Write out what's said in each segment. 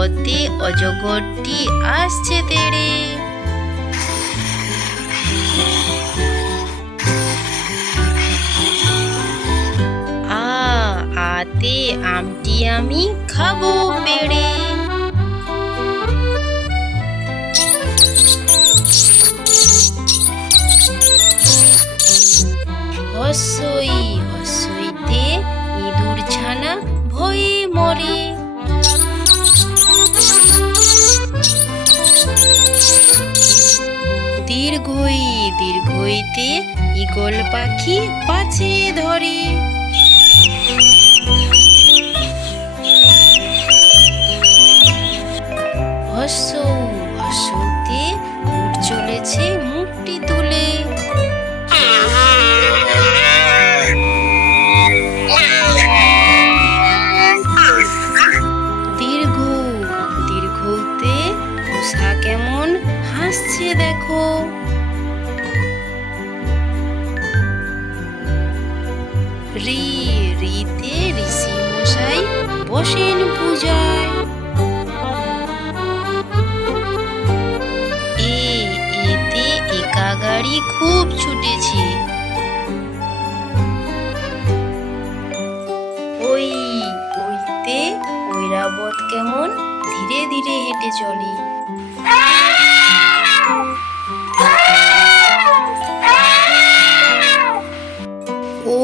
অতে অজগরটি আসছে তেড়ে। আ আতে আমটি আমি খাব পেড়ে। হসই দীর্ঘই দীর্ঘইতে ইগল পাখি পাছে ধরে। চলেছে মুখটি তুলে। দীর্ঘ, দীর্ঘতে উষা কেমন হাসছে দেখো। রি রিতে ঋষি মশাই বসেন পূজায়। এ, এতে একা গাড়ি খুব ছুটেছে। ওই, ওইতে ঐরাবত কেমন ধীরে ধীরে হেঁটে চলে। ও,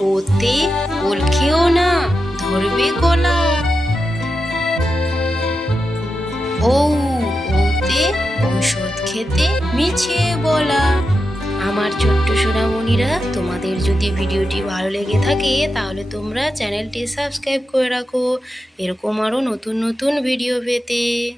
ওতে ওল না, ধরবে গলা। ও, ওতে ঔষধ খেতে মিছে বলা। আমার ছোট্ট সোনামণিরা, তোমাদের যদি ভিডিওটি ভালো লেগে থাকে, তাহলে তোমরা চ্যানেলটি সাবস্ক্রাইব করে রাখো। এরকম আরও নতুন নতুন ভিডিও পেতে।